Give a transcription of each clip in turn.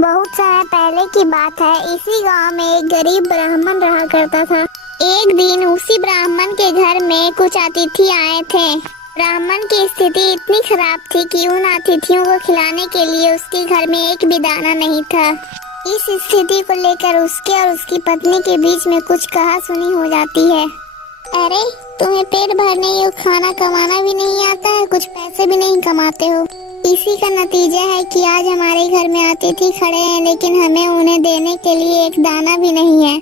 बहुत समय पहले की बात है। इसी गांव में एक गरीब ब्राह्मण रहा करता था। एक दिन उसी ब्राह्मण के घर में कुछ अतिथि आए थे। ब्राह्मण की स्थिति इतनी खराब थी कि उन अतिथियों को खिलाने के लिए उसके घर में एक भी दाना नहीं था। इस स्थिति को लेकर उसके और उसकी पत्नी के बीच में कुछ कहा-सुनी हो जाती है। अरे, तुम्हें पेट भरने योग्य खाना कमाना भी नहीं आता है, कुछ पैसे भी नहीं कमाते हो। इसी का नतीजा है कि आज हमारे घर में अतिथि खड़े हैं, लेकिन हमें उन्हें देने के लिए एक दाना भी नहीं है।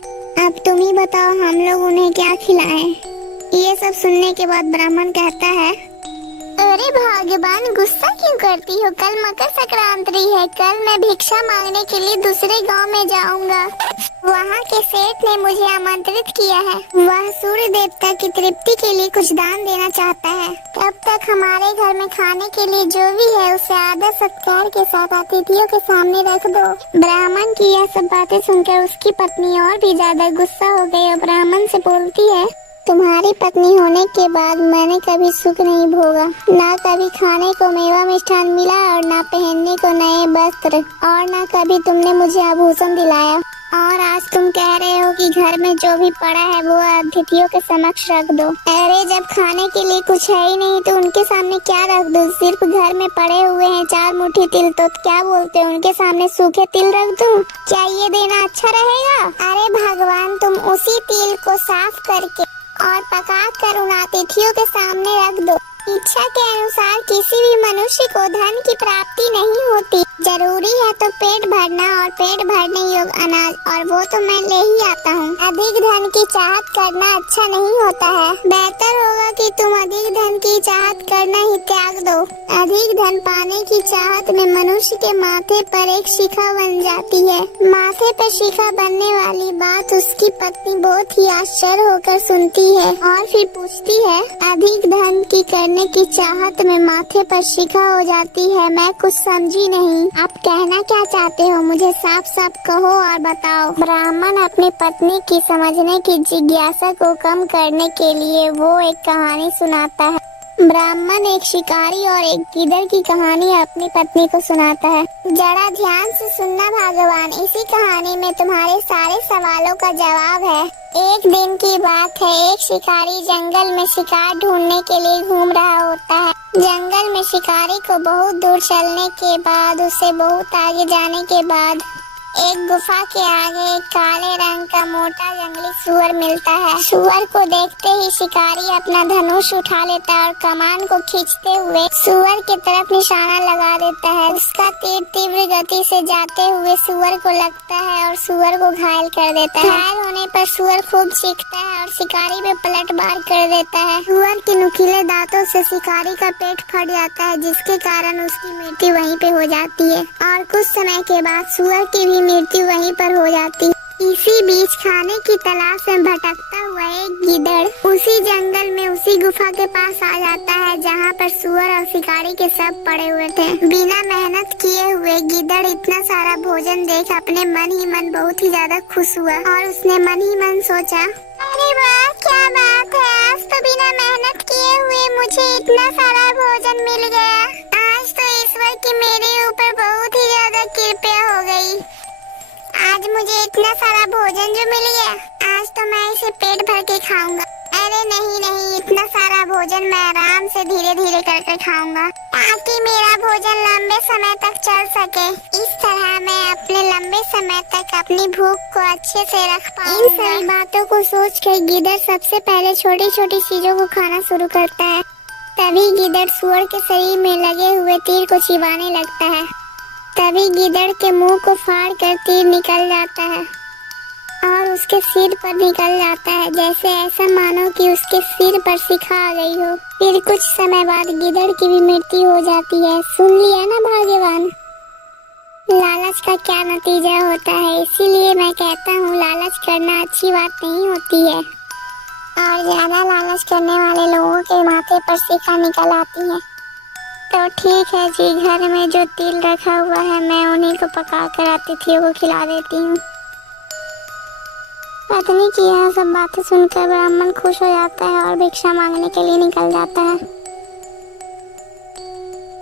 अब तुम ही बताओ, हम लोग उन्हें क्या खिलाएं? ये सब सुनने के बाद ब्राह्मण कहता है, अरे भाग्यवान, गुस्सा क्यों करती हो? कल मकर संक्रांति है। कल मैं भिक्षा मांगने के लिए दूसरे गांव में जाऊंगा। वहाँ के सेठ ने मुझे आमंत्रित किया है। वह सूर्य देवता की तृप्ति के लिए कुछ दान देना चाहता है। तब तक हमारे घर में खाने के लिए जो भी है उसे आदर सत्कार के साथ अतिथियों के सामने रख दो। ब्राह्मण की यह सब बातें सुनकर उसकी पत्नी और भी ज्यादा गुस्सा हो गई और ब्राह्मण से बोलती है, तुम्हारी पत्नी होने के बाद मैंने कभी सुख नहीं भोगा। ना कभी खाने को मेवा मिष्ठान मिला और ना पहनने को नए वस्त्र, और ना कभी तुमने मुझे आभूषण दिलाया। और आज तुम कह रहे हो कि घर में जो भी पड़ा है वो अतिथियों के समक्ष रख दो। अरे, जब खाने के लिए कुछ है ही नहीं तो उनके सामने क्या रख दो? सिर्फ घर में पड़े हुए हैं 4 मुट्ठी तिल, तो क्या बोलते हो, उनके सामने सूखे तिल रख दूं? क्या ये देना अच्छा रहेगा? अरे भगवान, तुम उसी तिल को साफ करके और पका कर उन अतिथियों के सामने रख दो। इच्छा के अनुसार किसी भी मनुष्य को धन की प्राप्ति नहीं होती। जरूरी है तो पेट भरना और पेट भरने योग्य अनाज, और वो तो मैं ले ही आता हूँ। अधिक धन की चाहत करना अच्छा नहीं होता है। बेहतर होगा कि तुम अधिक धन की चाहत करना ही त्याग दो। अधिक धन पाने की चाहत में मनुष्य के माथे पर एक शिखा बन जाती है। माथे पर शिखा बनने वाली बात उसकी पत्नी बहुत ही आश्चर्य होकर सुनती है और फिर पूछती है, अधिक धन की करने की चाहत में माथे पर शिखा हो जाती है? मैं कुछ समझी नहीं। आप कहना क्या चाहते हो? मुझे साफ साफ कहो और बताओ। ब्राह्मण अपनी पत्नी की समझने की जिज्ञासा को कम करने के लिए वो एक कहानी सुनाता है। ब्राह्मण एक शिकारी और एक गीदड़ की कहानी अपनी पत्नी को सुनाता है। जरा ध्यान से सुनना भगवान, इसी कहानी में तुम्हारे सारे सवालों का जवाब है। एक दिन की बात है, एक शिकारी जंगल में शिकार ढूंढने के लिए घूम रहा होता है। जंगल में शिकारी को बहुत दूर चलने के बाद, उसे बहुत आगे जाने के बाद एक गुफा के आगे एक काले रंग का मोटा जंगली सुअर मिलता है। सुअर को देखते ही शिकारी अपना धनुष उठा लेता है और कमान को खींचते हुए सुअर की तरफ निशाना लगा देता है। उसका तीर तीव्र गति से जाते हुए सुअर को लगता है और सुअर को घायल कर देता है। घायल होने पर सुअर खूब चीखता है और शिकारी पे पलटवार कर देता है। सुअर के नुकीले दांतों से शिकारी का पेट फट जाता है, जिसके कारण उसकी मृत्यु वहीं पे हो जाती है। और कुछ समय के बाद सुअर की भी मृत्यु वहीं पर हो जाती। इसी बीच खाने की तलाश में भटकता हुआ एक गीदड़ उसी जंगल में उसी गुफा के पास आ जाता है जहाँ पर सुअर और शिकारी के सब पड़े हुए थे। बिना मेहनत किए हुए गीदड़ इतना सारा भोजन देख अपने मन ही मन बहुत ही ज्यादा खुश हुआ और उसने मन ही मन सोचा, अरे वाह, क्या बात है, आज तो बिना मेहनत किए हुए मुझे इतना सारा भोजन मिल गया। आज तो ईश्वर की मेरे ऊपर बहुत ही ज्यादा कृपा हो गई। आज मुझे इतना सारा भोजन जो मिल गया, आज तो मैं इसे पेट भर के खाऊंगा। अरे नहीं नहीं, इतना सारा भोजन मैं आराम से धीरे धीरे करके खाऊंगा ताकि मेरा भोजन लंबे समय तक चल सके। इस तरह मैं अपने लंबे समय तक अपनी भूख को अच्छे से रख पाऊंगा। इन सारी बातों को सोच कर गीदड़ सबसे पहले छोटी छोटी चीजों को खाना शुरू करता है। तभी गीदड़ सुअर के शरीर में लगे हुए तीर को चिबाने लगता है। तभी गीदड़ के मुंह को फाड़ कर तीर निकल जाता है और उसके सिर पर निकल जाता है, जैसे ऐसा मानो कि उसके सिर पर शिखा आ गई हो। फिर कुछ समय बाद गीदड़ की भी मृत्यु हो जाती है। सुन लिया ना भाग्यवान, लालच का क्या नतीजा होता है। इसीलिए मैं कहता हूँ, लालच करना अच्छी बात नहीं होती है और ज्यादा लालच करने वाले लोगों के माथे पर शिखा निकल आती है। तो ठीक है जी, घर में जो तिल रखा हुआ है मैं उन्हीं को पका कर अतिथियों को खिला देती हूँ। पत्नी की यह सब बातें सुनकर ब्राह्मण खुश हो जाता है और भिक्षा मांगने के लिए निकल जाता है।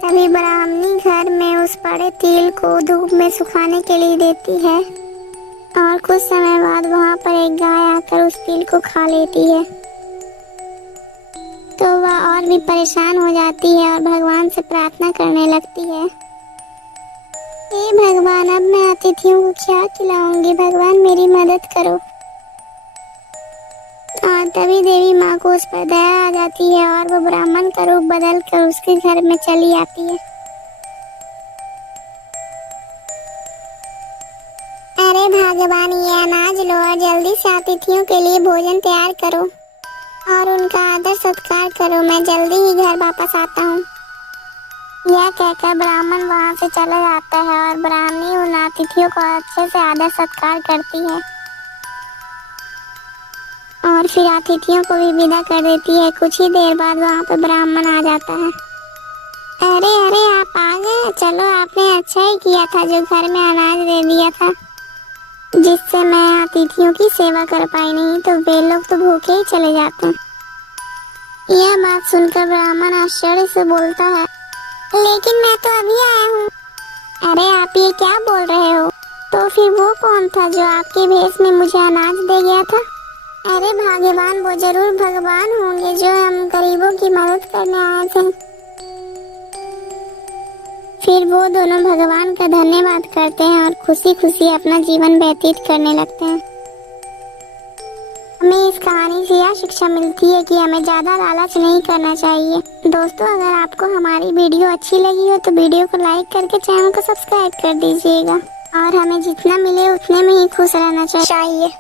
तभी ब्राह्मणी घर में उस पड़े तिल को धूप में सुखाने के लिए देती है और कुछ समय बाद वहाँ पर एक गाय आकर उस तिल को खा लेती है। तो वह और भी परेशान हो जाती है और भगवान से प्रार्थना करने लगती है, हे भगवान, अब मैं अतिथियों को क्या खिलाऊंगी, भगवान मेरी मदद करो। और तभी देवी माँ को उस पर दया आ जाती है और वो ब्राह्मण का रूप बदल कर उसके घर में चली आती है। अरे भगवान, ये अनाज लो और जल्दी से अतिथियों के लिए भोजन तैयार करो और उनका आदर सत्कार करो, मैं जल्दी ही घर वापस आता हूँ। यह कहकर ब्राह्मण वहाँ से चला जाता है और ब्राह्मणी उन अतिथियों को अच्छे से आदर सत्कार करती है और फिर अतिथियों को भी विदा कर देती है। कुछ ही देर बाद वहाँ पर ब्राह्मण आ जाता है। अरे अरे, आप आ गए, चलो आपने अच्छा ही किया था जो घर में अनाज दे दिया था, जिससे मैं अतिथियों की सेवा कर पाई, नहीं तो वे लोग तो भूखे ही चले जाते। यह बात सुनकर ब्राह्मण आश्चर्य से बोलता है, लेकिन मैं तो अभी आया हूँ। अरे आप ये क्या बोल रहे हो? तो फिर वो कौन था जो आपके भेष में मुझे अनाज दे गया था? अरे भाग्यवान, वो जरूर भगवान होंगे जो हम गरीबों की मदद करने आए थे। फिर वो दोनों भगवान का धन्यवाद करते हैं और खुशी खुशी अपना जीवन व्यतीत करने लगते हैं। हमें इस कहानी से यह शिक्षा मिलती है कि हमें ज़्यादा लालच नहीं करना चाहिए। दोस्तों, अगर आपको हमारी वीडियो अच्छी लगी हो तो वीडियो को लाइक करके चैनल को सब्सक्राइब कर दीजिएगा और हमें जितना मिले उतने में ही खुश रहना चाहिए।